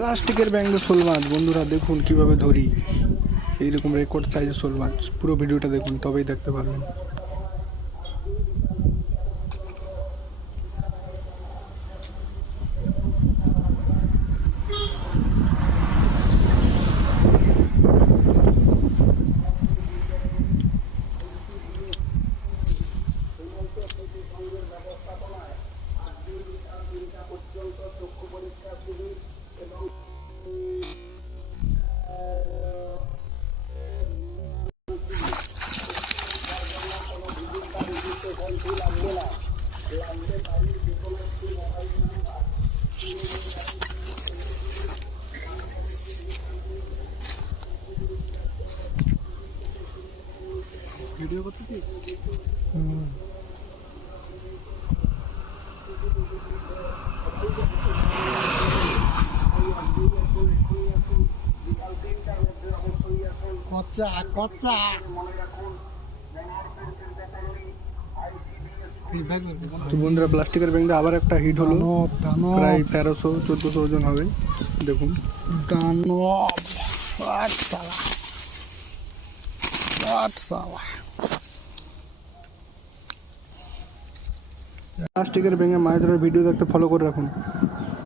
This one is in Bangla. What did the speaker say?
প্লাস্টিকের ব্যাঙে শোল মাছ বন্ধুরা দেখুন কিভাবে ধরি। এইরকম রেকর্ড সাইজের শোল মাছ, পুরো ভিডিওটা দেখুন তবেই দেখতে পারবেন। ভিডিও করতে কি কচ্চা কচ্চা তো বন্ধুরা প্লাস্টিকের ব্যাংকটা আবার একটা হিট হলো, প্রায় 1300-1400 ওজন হবে দেখুন। প্লাস্টিকের ব্যাঙে মাছ ধরার ভিডিও দেখতে ফলো করে রাখুন।